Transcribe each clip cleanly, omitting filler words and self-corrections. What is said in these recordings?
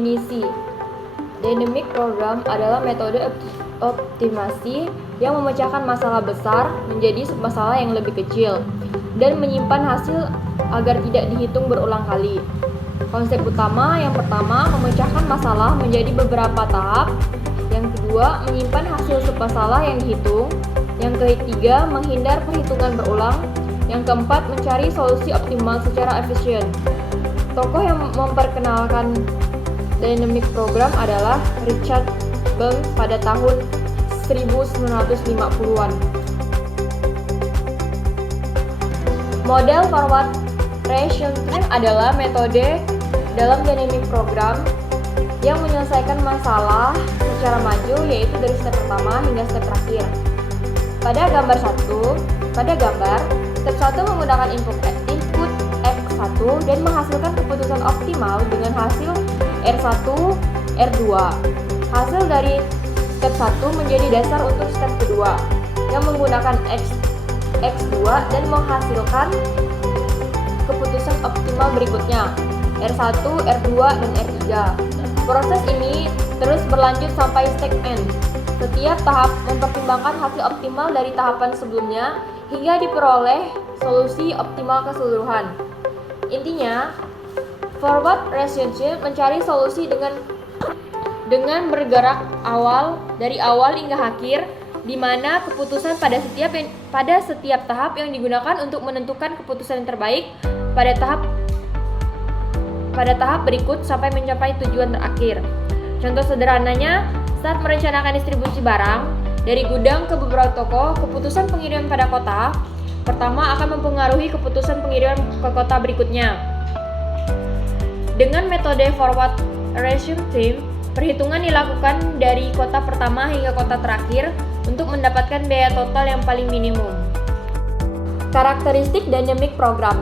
Definisi Dynamic Program adalah metode optimasi yang memecahkan masalah besar menjadi submasalah yang lebih kecil dan menyimpan hasil agar tidak dihitung berulang kali. Konsep utama yang pertama, memecahkan masalah menjadi beberapa tahap. Yang kedua, menyimpan hasil submasalah yang dihitung. Yang ketiga, menghindar perhitungan berulang. Yang keempat, mencari solusi optimal secara efisien. Tokoh yang memperkenalkan Dynamic Program adalah Richard Bell pada tahun 1950-an. Model Forward Ration Stream adalah metode dalam Dynamic Program yang menyelesaikan masalah secara maju, yaitu dari step pertama hingga step terakhir. Pada gambar, step 1 menggunakan input X1 dan menghasilkan keputusan optimal dengan hasil R1, R2. Hasil dari step 1 menjadi dasar untuk step kedua yang menggunakan X2 dan menghasilkan keputusan optimal berikutnya R1, R2, dan R3. Proses ini terus berlanjut sampai step N. Setiap tahap mempertimbangkan hasil optimal dari tahapan sebelumnya hingga diperoleh solusi optimal keseluruhan. Intinya, forward relationship mencari solusi dengan bergerak dari awal hingga akhir, di mana keputusan pada setiap tahap yang digunakan untuk menentukan keputusan yang terbaik pada tahap berikut sampai mencapai tujuan terakhir. Contoh sederhananya, saat merencanakan distribusi barang dari gudang ke beberapa toko, keputusan pengiriman pada kota pertama akan mempengaruhi keputusan pengiriman ke kota berikutnya. Dengan metode forward ration stream, perhitungan dilakukan dari kota pertama hingga kota terakhir untuk mendapatkan biaya total yang paling minimum. Karakteristik Dynamic Program.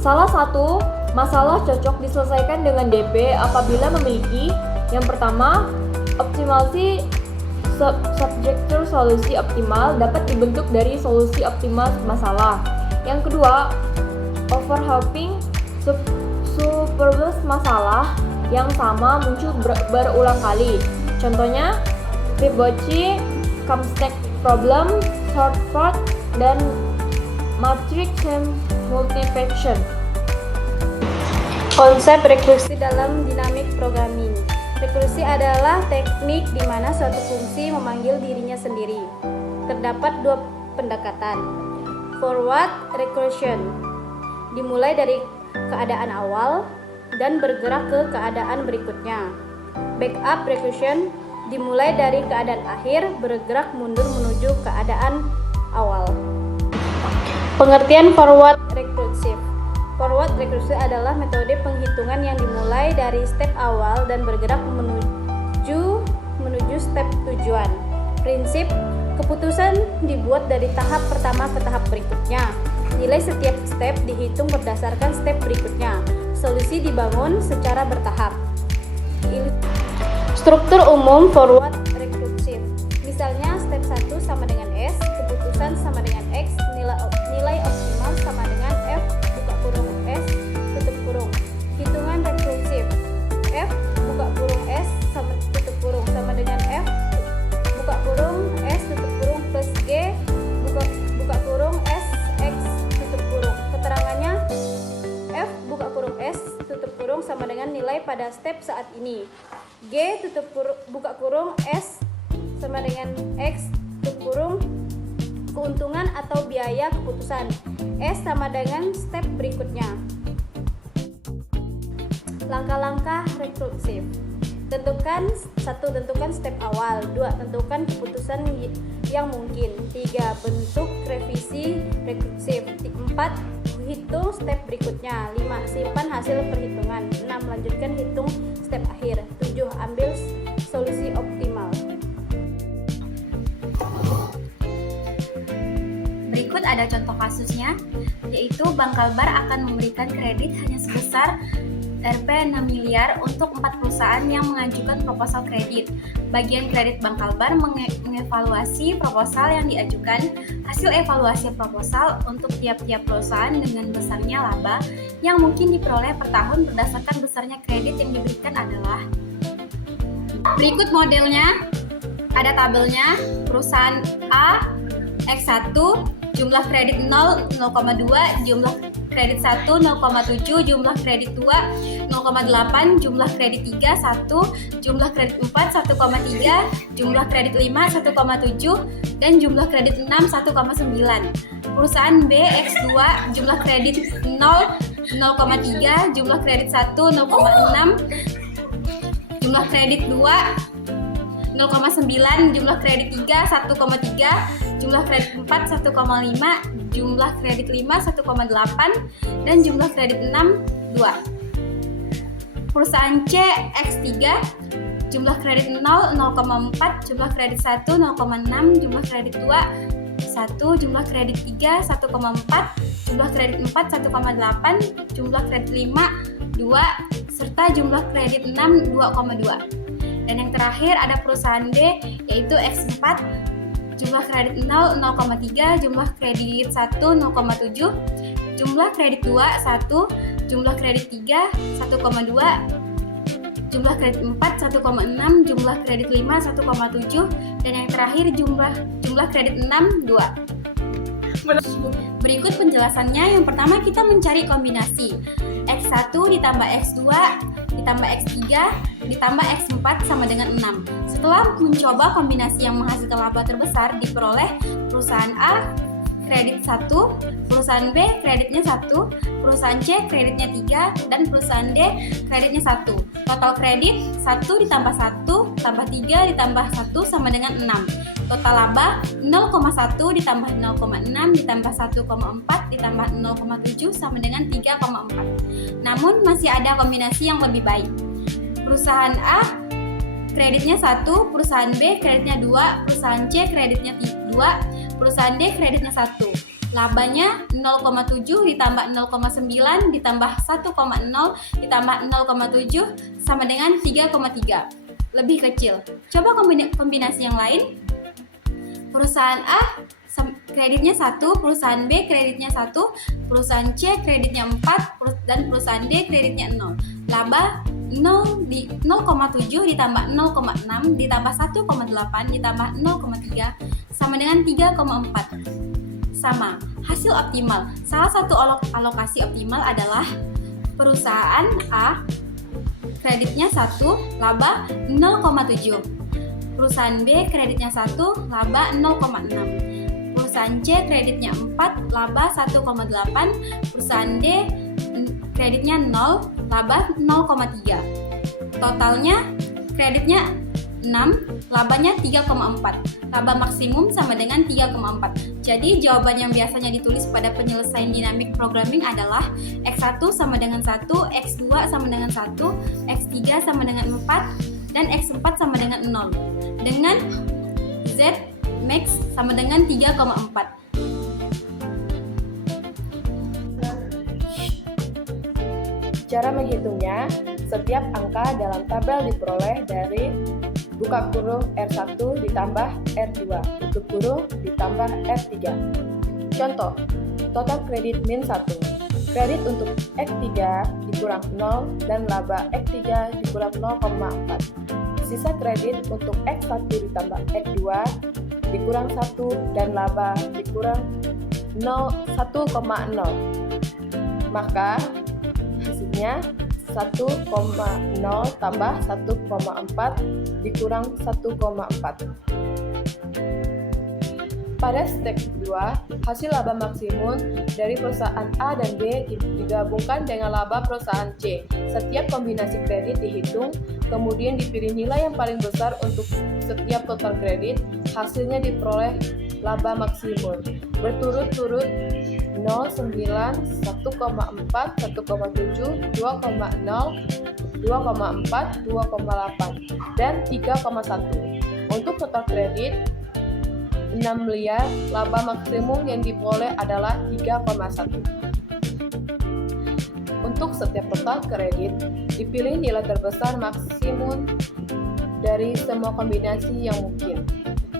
Salah satu masalah cocok diselesaikan dengan DP apabila memiliki yang pertama, optimasi subjector solusi optimal dapat dibentuk dari solusi optimal masalah. Yang kedua, overlapping superbus masalah yang sama muncul berulang kali. Contohnya, Fibonacci, Comstack problem, shortcut, dan matrix multiplication. Konsep rekursi dalam dynamic programming. Rekursi adalah teknik di mana suatu fungsi memanggil dirinya sendiri. Terdapat dua pendekatan. Forward recursion dimulai dari keadaan awal dan bergerak ke keadaan berikutnya. Backup recursion dimulai dari keadaan akhir bergerak mundur menuju keadaan awal. Pengertian forward recursive. Forward recursive adalah metode penghitungan yang dimulai dari step awal dan bergerak menuju step tujuan. Prinsip, keputusan dibuat dari tahap pertama ke tahap berikutnya. Nilai setiap step dihitung berdasarkan step berikutnya. Solusi dibangun secara bertahap. Struktur umum forward recursive. Misalnya step 1 sama dengan S, keputusan sama dengan X, nilai optimal sama dengan F buka kurung S tutup kurung. Hitungan rekursif. F buka kurung S tutup kurung sama dengan F buka kurung S tutup kurung plus G buka kurung S X tutup kurung. Keterangannya, F buka kurung S tutup kurung sama dengan nilai pada step saat ini. G buka kurung S sama dengan X tutup kurung keuntungan atau biaya keputusan. S sama dengan step berikutnya. Langkah-langkah rekursif. Tentukan step awal. 2. Tentukan keputusan yang mungkin. 3. Bentuk revisi rekursif. 4. Hitung step berikutnya. 5. Simpan hasil perhitungan. 6. Lanjutkan hitung step akhir. 7. Ambil solusi optimal. Berikut ada contoh kasusnya, yaitu Bank Kalbar akan memberikan kredit hanya sebesar Rp6 miliar untuk 4 perusahaan yang mengajukan proposal kredit. Bagian kredit Bank Kalbar mengevaluasi proposal yang diajukan. Hasil evaluasi proposal untuk tiap-tiap perusahaan dengan besarnya laba yang mungkin diperoleh per tahun berdasarkan besarnya kredit yang diberikan adalah Berikut modelnya, ada tabelnya. Perusahaan A, X1, jumlah kredit 0, 0,2, jumlah kredit 1, 0,7, jumlah kredit 2, 0,8, jumlah kredit 3, 1, jumlah kredit 4, 1,3, jumlah kredit 5, 1,7, dan jumlah kredit 6, 1,9. Perusahaan B, X2, jumlah kredit 0, 0,3, jumlah kredit 1, 0,6, jumlah kredit 2, 0,9, jumlah kredit 3, 1,3, jumlah kredit 4, 1,5, jumlah kredit 5, 1,8, dan jumlah kredit 6, 2. Perusahaan C, X3, jumlah kredit 0, 0,4, jumlah kredit 1, 0,6, jumlah kredit 2, 1, jumlah kredit 3, 1,4, jumlah kredit 4, 1,8, jumlah kredit 5, 2, serta jumlah kredit 6, 2,2. Dan yang terakhir ada perusahaan D, yaitu X4, jumlah kredit 0, 0,3, jumlah kredit 1, 0,7, jumlah kredit 2, 1, jumlah kredit 3, 1,2, jumlah kredit 4, 1,6, jumlah kredit 5, 1,7, dan yang terakhir jumlah kredit 6, 2. Berikut penjelasannya. Yang pertama kita mencari kombinasi X1 ditambah X2 ditambah X3 ditambah X4 sama dengan 6. Setelah mencoba kombinasi yang menghasilkan laba terbesar, diperoleh perusahaan A kredit 1, perusahaan B kreditnya 1, perusahaan C kreditnya 3, dan perusahaan D kreditnya 1. Total kredit 1 ditambah 1 tambah 3 ditambah 1 sama dengan 6. Total laba 0,1 ditambah 0,6 ditambah 1,4 ditambah 0,7 sama dengan 3,4. Namun masih ada kombinasi yang lebih baik. Perusahaan A kreditnya 1, perusahaan B kreditnya 2, perusahaan C kreditnya 2, perusahaan D kreditnya 1. Labanya 0,7 ditambah 0,9 ditambah 1,0 ditambah 0,7 sama dengan 3,3. Lebih kecil. Coba kombinasi yang lain. Perusahaan A kreditnya 1, perusahaan B kreditnya 1, perusahaan C kreditnya 4, dan perusahaan D kreditnya 0. Laba 0,7 ditambah 0,6 ditambah 1,8 ditambah 0,3 sama dengan 3,4. Sama. Hasil optimal. Salah satu alokasi optimal adalah perusahaan A kreditnya 1, laba 0,7. Perusahaan B kreditnya 1, laba 0,6. Perusahaan C kreditnya 4, laba 1,8. Perusahaan D kreditnya 0, laba 0,3. Totalnya kreditnya 6, labanya 3,4. Laba maksimum sama dengan 3,4. Jadi jawaban yang biasanya ditulis pada penyelesaian dinamik programming adalah X1 sama dengan 1, X2 sama dengan 1, X3 sama dengan 4, dan X4 sama dengan 0. Dengan Z max sama dengan 3,4. Cara menghitungnya, setiap angka dalam tabel diperoleh dari buka kurung R1 ditambah R2, tutup kurung ditambah R3. Contoh, total kredit min 1. Kredit untuk X3 dikurang 0 dan laba X3 dikurang 0,4. Sisa kredit untuk X1 ditambah X2 dikurang 1 dan laba dikurang 1,0. Maka hasilnya 1,0 tambah 1,4 dikurang 1,4. Pada step 2, hasil laba maksimum dari perusahaan A dan B digabungkan dengan laba perusahaan C. Setiap kombinasi kredit dihitung, kemudian dipilih nilai yang paling besar untuk setiap total kredit. Hasilnya diperoleh laba maksimum berturut-turut 0, 9, 1,4, 1,7, 2,0, 2,4, 2,8, dan 3,1. Untuk total kredit 6 miliar, laba maksimum yang diperoleh adalah 3,1. Untuk setiap total kredit, dipilih nilai terbesar maksimum dari semua kombinasi yang mungkin.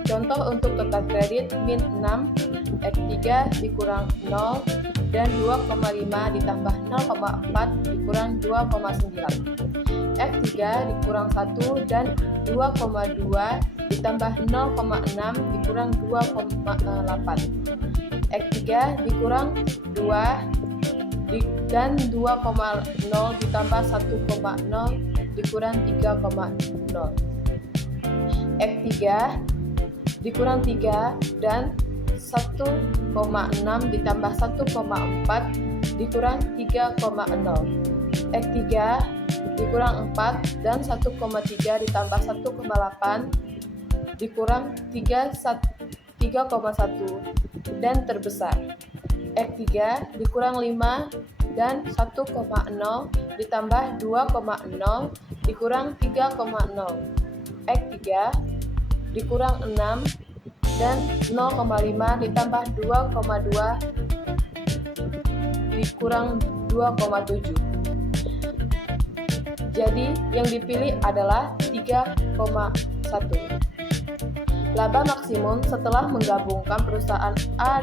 Contoh untuk total kredit min 6, X3 dikurang 0, dan 2,5 ditambah 0,4 dikurang 2,9. X3 dikurang 1 dan 2,2 ditambah 0,6 dikurang 2,8. X3 dikurang 2 dan 2,0 ditambah 1,0 dikurang 3,0. X3 dikurang 3 dan 1,6 ditambah 1,4 dikurang 3,0. X3 dikurang 4 dan 1,3 ditambah 1,8 dikurang 3,1 dan terbesar. X3 dikurang 5 dan 1,0 ditambah 2,0 dikurang 3,0. X3 dikurang 6 dan 0,5 ditambah 2,2 dikurang 2,7. Jadi yang dipilih adalah 3,1. Laba maksimum setelah menggabungkan perusahaan A,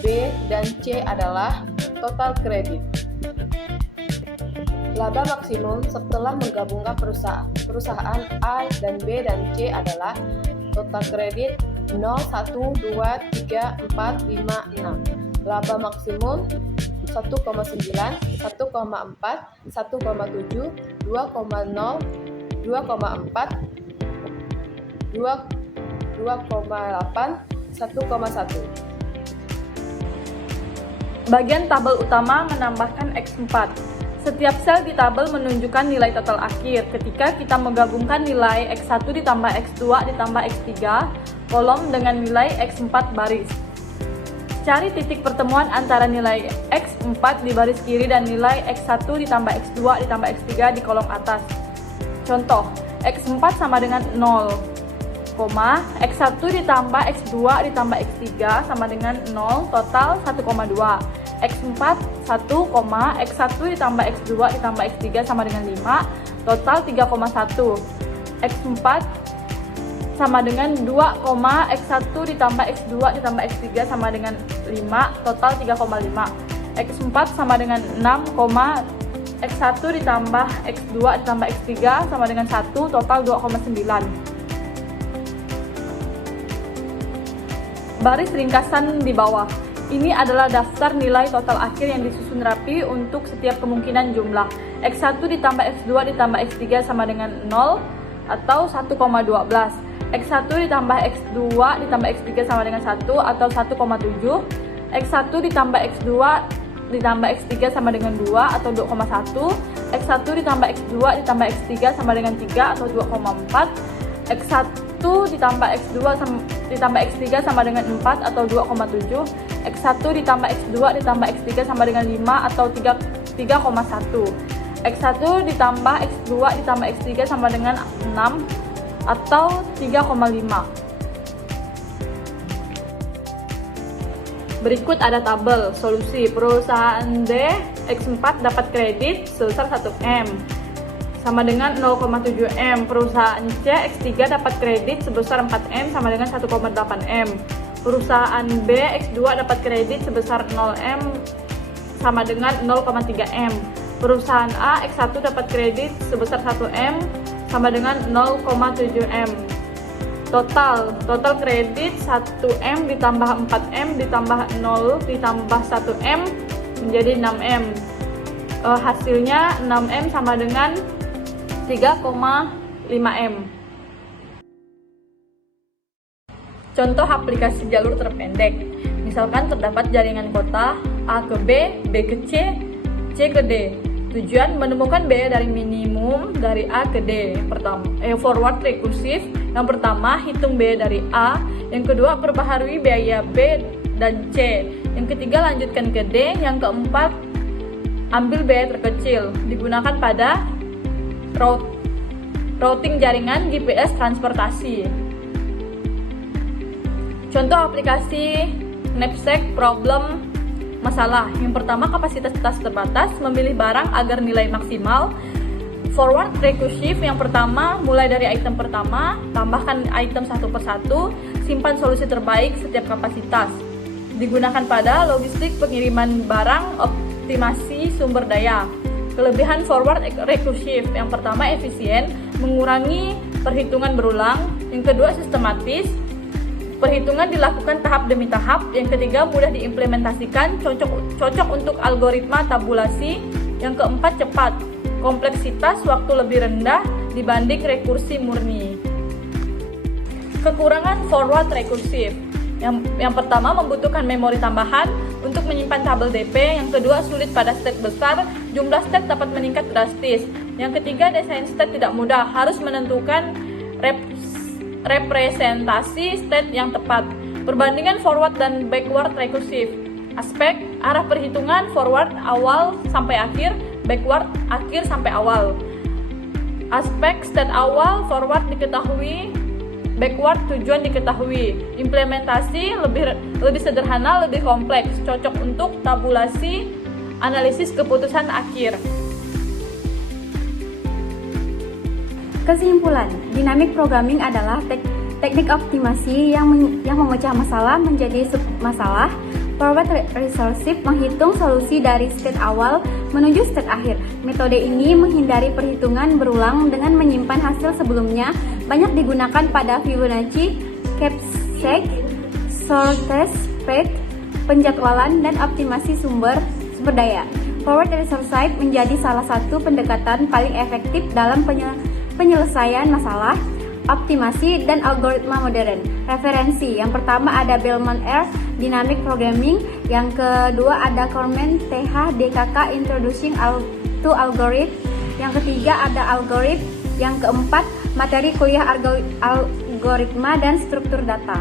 B, dan C adalah total kredit. Laba maksimum setelah menggabungkan perusahaan A dan B dan C adalah total kredit 0, 1, 2, 3, 4, 5, 6. Laba maksimum 1,9, 1,4, 1,7, 2,0, 2,4, 2,8, 1,1. Bagian tabel utama menambahkan X4. Setiap sel di tabel menunjukkan nilai total akhir ketika kita menggabungkan nilai X1 ditambah X2 ditambah X3 kolom dengan nilai X4 baris. Cari titik pertemuan antara nilai X4 di baris kiri dan nilai X1 ditambah X2 ditambah X3 di kolom atas. Contoh, X4 sama dengan 0, X1 ditambah X2 ditambah X3 sama dengan 0, total 1,2. X4 1, X1 ditambah X2 ditambah X3 sama dengan 5, total 3,1. X4 sama dengan 2, X1 ditambah X2 ditambah X3 sama dengan 5, total 3,5. X4 sama dengan 6, X1 ditambah X2 ditambah X3 sama dengan 1, total 2,9. Baris ringkasan di bawah. Ini adalah daftar nilai total akhir yang disusun rapi untuk setiap kemungkinan jumlah. X1 ditambah X2 ditambah X3 sama dengan 0 atau 1,12. X1 ditambah X2 ditambah X3 sama dengan 1 atau 1,7. X1 ditambah X2 ditambah X3 sama dengan 2 atau 2,1. X1 ditambah X2 ditambah X3 sama dengan 3 atau 2,4. X1 ditambah X2 ditambah X3 sama dengan 4 atau 2,7. X1 ditambah X2 ditambah X3 sama dengan 5 atau 3,1. X1 ditambah X2 ditambah X3 sama dengan 6 atau 3,5. Berikut ada tabel solusi. Perusahaan D X4 dapat kredit sebesar 1M sama dengan 0,7M. Perusahaan C X3 dapat kredit sebesar 4M sama dengan 1,8M. Perusahaan B X2 dapat kredit sebesar 0M sama dengan 0,3M. Perusahaan A X1 dapat kredit sebesar 1M sama dengan 0,7M. Total kredit 1M ditambah 4M ditambah 0 ditambah 1M menjadi 6M. Hasilnya 6M sama dengan 3,5M. Contoh aplikasi jalur terpendek. Misalkan terdapat jaringan kota A ke B, B ke C, C ke D. Tujuan menemukan biaya dari minimum dari A ke D. Forward rekursif. Yang pertama, hitung biaya dari A. Yang kedua, perbaharui biaya B dan C. Yang ketiga, lanjutkan ke D. Yang keempat, ambil biaya terkecil. Digunakan pada routing jaringan GPS transportasi. Contoh aplikasi knapsack problem masalah. Yang pertama, kapasitas tas terbatas, memilih barang agar nilai maksimal. Forward rekursif. Yang pertama, mulai dari item pertama, tambahkan item satu persatu, simpan solusi terbaik setiap kapasitas. Digunakan pada logistik pengiriman barang, optimasi sumber daya. Kelebihan forward recursive, yang pertama efisien, mengurangi perhitungan berulang, yang kedua sistematis, perhitungan dilakukan tahap demi tahap, yang ketiga mudah diimplementasikan, cocok untuk algoritma tabulasi, yang keempat cepat, kompleksitas waktu lebih rendah dibanding rekursi murni. Kekurangan forward recursive, yang pertama membutuhkan memori tambahan untuk menyimpan tabel DP, yang kedua sulit pada state besar, jumlah state dapat meningkat drastis, yang ketiga desain state tidak mudah, harus menentukan representasi state yang tepat. Perbandingan forward dan backward recursive. Aspek arah perhitungan forward awal sampai akhir, backward akhir sampai awal. Aspek state awal forward diketahui, backward tujuan diketahui. Implementasi lebih sederhana, lebih kompleks, cocok untuk tabulasi, analisis keputusan akhir. Kesimpulan, dynamic programming adalah teknik optimasi yang memecah masalah menjadi submasalah. Forward recursive menghitung solusi dari state awal menuju state akhir. Metode ini menghindari perhitungan berulang dengan menyimpan hasil sebelumnya. Banyak digunakan pada Fibonacci, CAPSEC, shortest path, penjadwalan, dan optimasi sumber daya. Forward recursive menjadi salah satu pendekatan paling efektif dalam penyelesaian masalah, optimasi, dan algoritma modern. Referensi, yang pertama ada Bellman-R, Dynamic Programming, yang kedua ada Corman, TH, DKK, Introducing to Algorithm, yang ketiga ada Algorithm, yang keempat materi kuliah algoritma dan struktur data.